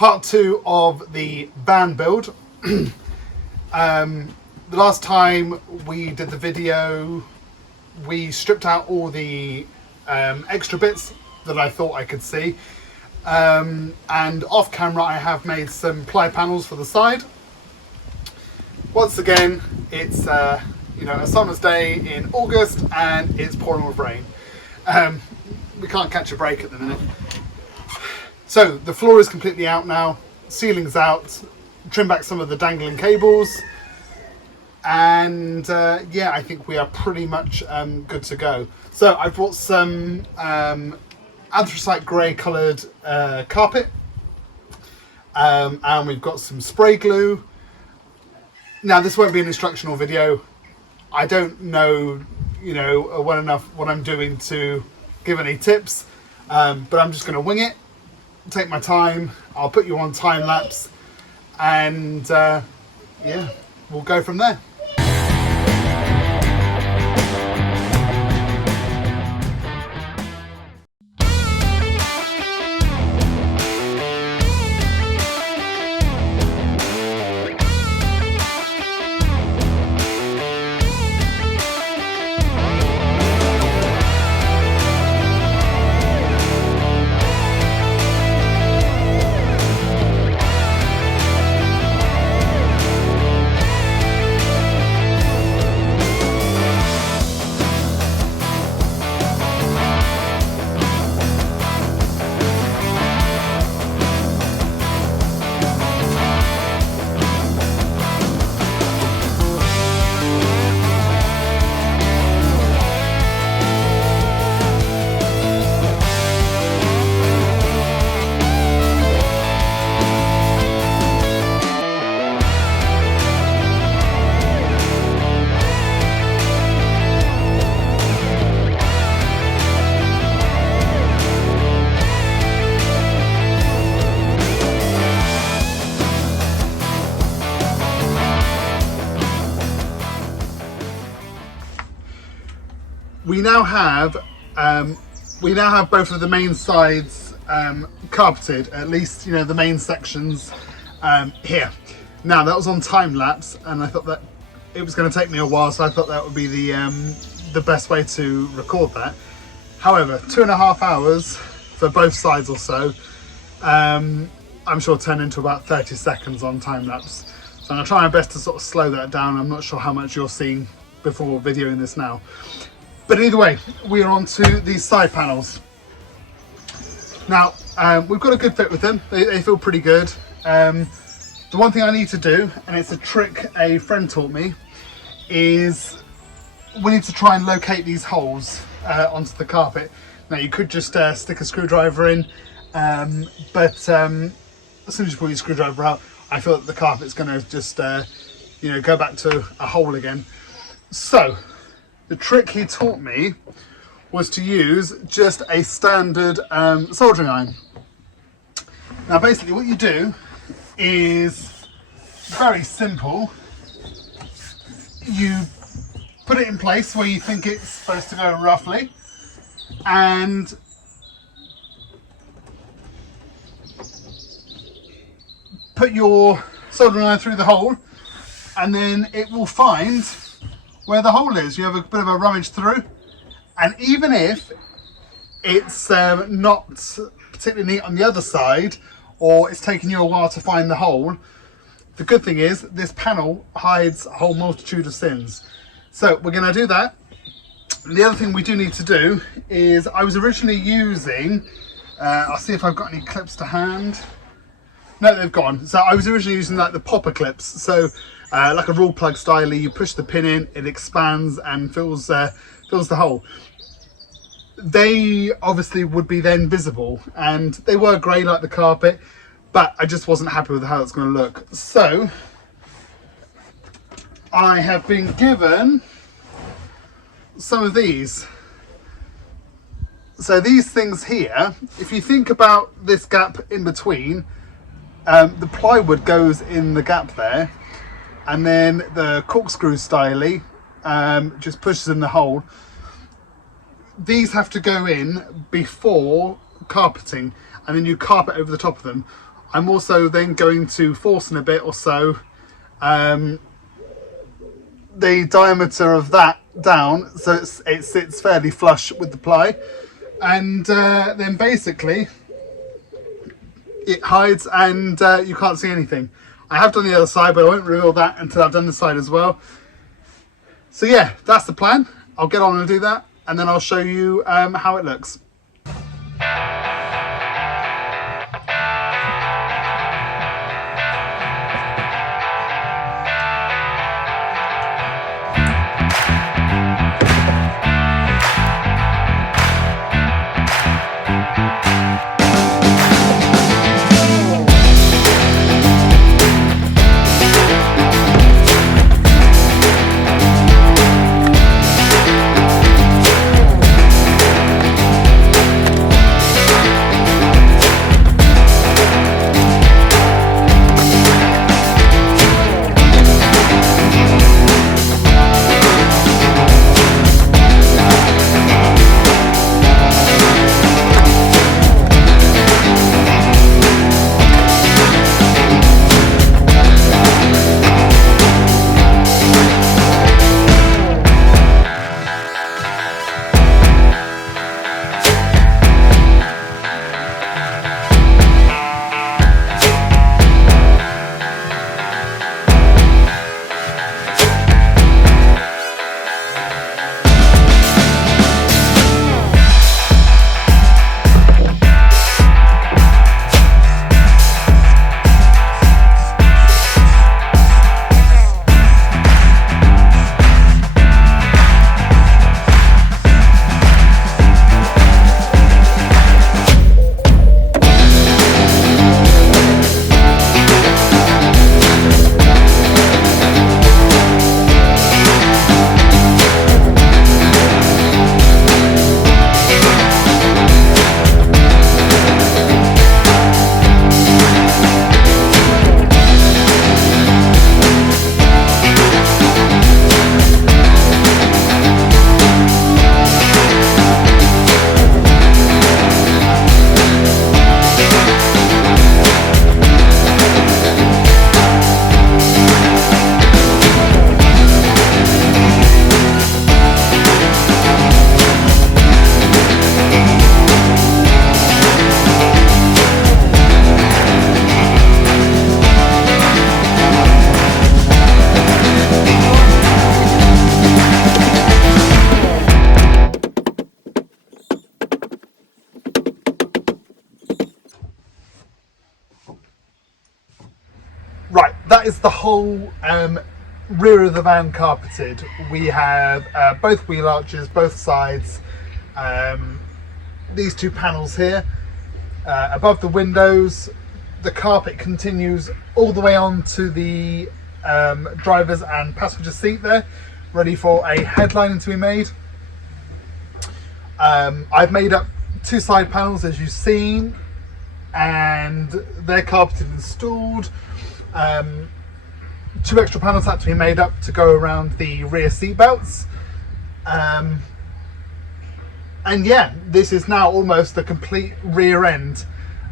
part 2 of the van build. The last time we did the video, we stripped out all the extra bits that I thought I could see, and off camera I have made some ply panels for the side. Once again, it's a summer's day in August and it's pouring with rain. We can't catch a break at the minute. So the floor is completely out now, ceiling's out, trim back some of the dangling cables, and yeah, I think we are pretty much good to go. So I've brought some anthracite grey coloured carpet, and we've got some spray glue. Now this won't be an instructional video. I don't know, well enough what I'm doing to give any tips, but I'm just going to wing it, take my time. I'll put you on time lapse, and yeah, we'll go from there. We now have both of the main sides carpeted, at least the main sections here. Now that was on time lapse, and I thought that it was going to take me a while, so I thought that would be the best way to record that. However, 2.5 hours for both sides or so, I'm sure turned into about 30 seconds on time lapse. So I'm going to try my best to sort of slow that down. I'm not sure how much you're seeing before videoing this now. But either way, we are on to these side panels. Now, we've got a good fit with them. They feel pretty good. The one thing I need to do, and it's a trick a friend taught me, is we need to try and locate these holes onto the carpet. Now, you could just stick a screwdriver in, but as soon as you pull your screwdriver out, I feel that the carpet's going to just, go back to a hole again. So, the trick he taught me was to use just a standard soldering iron. Now basically what you do is very simple. You put it in place where you think it's supposed to go roughly, and put your soldering iron through the hole, and then it will find where the hole is. You have a bit of a rummage through, and even if it's not particularly neat on the other side, or it's taken you a while to find the hole, the good thing is this panel hides a whole multitude of sins. So we're going to do that. And the other thing we do need to do is, I was originally using, I'll see if I've got any clips to hand. No, they've gone. So I was originally using like the popper clips. So like a rule plug style, you push the pin in, it expands and fills the hole. They obviously would be then visible, and they were grey like the carpet, but I just wasn't happy with how it's going to look. So I have been given some of these. So these things here, if you think about this gap in between, the plywood goes in the gap there, and then the corkscrew styly just pushes in the hole. These have to go in before carpeting, and then you carpet over the top of them. I'm also then going to force in a bit or so the diameter of that down so it sits fairly flush with the ply, and then basically it hides and you can't see anything. I have done the other side, but I won't reveal that until I've done the side as well. So yeah, that's the plan. I'll get on and do that, and then I'll show you how it looks. Right, that is the whole rear of the van carpeted. We have both wheel arches, both sides, these two panels here. Above the windows, the carpet continues all the way on to the driver's and passenger seat there, ready for a headlining to be made. I've made up two side panels as you've seen, and they're carpeted and installed. Two extra panels had to be made up to go around the rear seat belts. And yeah, this is now almost a complete rear end.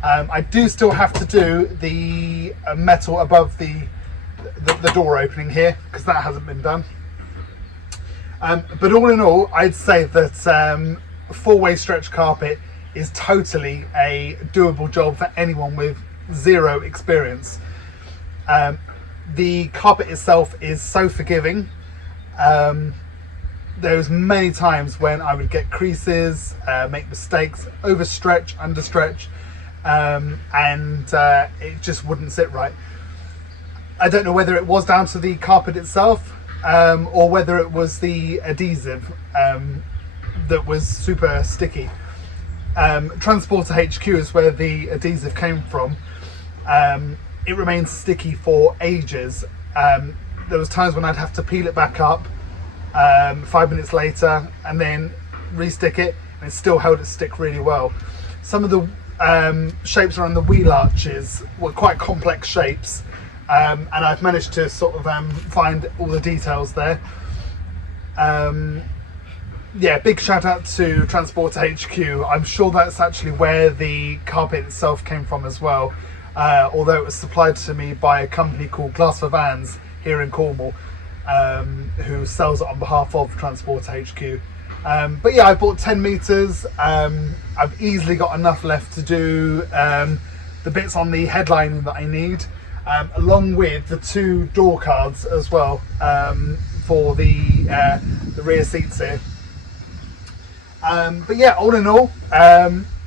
I do still have to do the metal above the door opening here, because that hasn't been done. But all in all, I'd say that four-way stretch carpet is totally a doable job for anyone with zero experience. The carpet itself is so forgiving. There was many times when I would get creases, make mistakes, overstretch, understretch, and it just wouldn't sit right. I don't know whether it was down to the carpet itself, or whether it was the adhesive that was super sticky. Transporter HQ is where the adhesive came from. It remained sticky for ages. There was times when I'd have to peel it back up 5 minutes later and then re-stick it, and it still held its stick really well. Some of the shapes around the wheel arches were quite complex shapes, and I've managed to sort of find all the details there. Yeah, big shout out to Transporter HQ. I'm sure that's actually where the carpet itself came from as well. although it was supplied to me by a company called Glass for Vans here in Cornwall, who sells it on behalf of Transporter HQ. But yeah, I bought 10 meters. I've easily got enough left to do the bits on the headlining that I need, along with the 2 door cards as well, for the rear seats here. But yeah, all in all,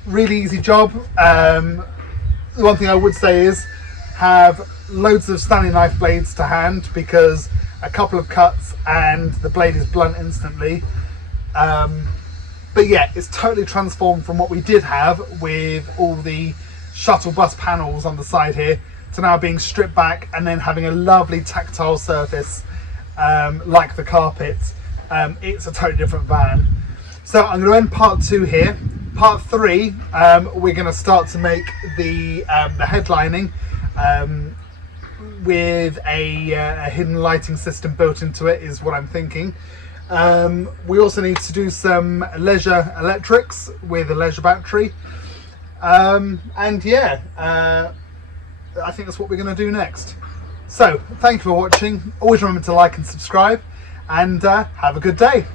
really easy job. The one thing I would say is have loads of Stanley knife blades to hand, because a couple of cuts and the blade is blunt instantly. But yeah, it's totally transformed from what we did have with all the shuttle bus panels on the side here to now being stripped back and then having a lovely tactile surface, like the carpet. It's a totally different van. So I'm going to end part 2 here. Part 3, we're going to start to make the headlining with a hidden lighting system built into it, is what I'm thinking. We also need to do some leisure electrics with a leisure battery. And yeah, I think that's what we're going to do next. So thank you for watching. Always remember to like and subscribe, and have a good day.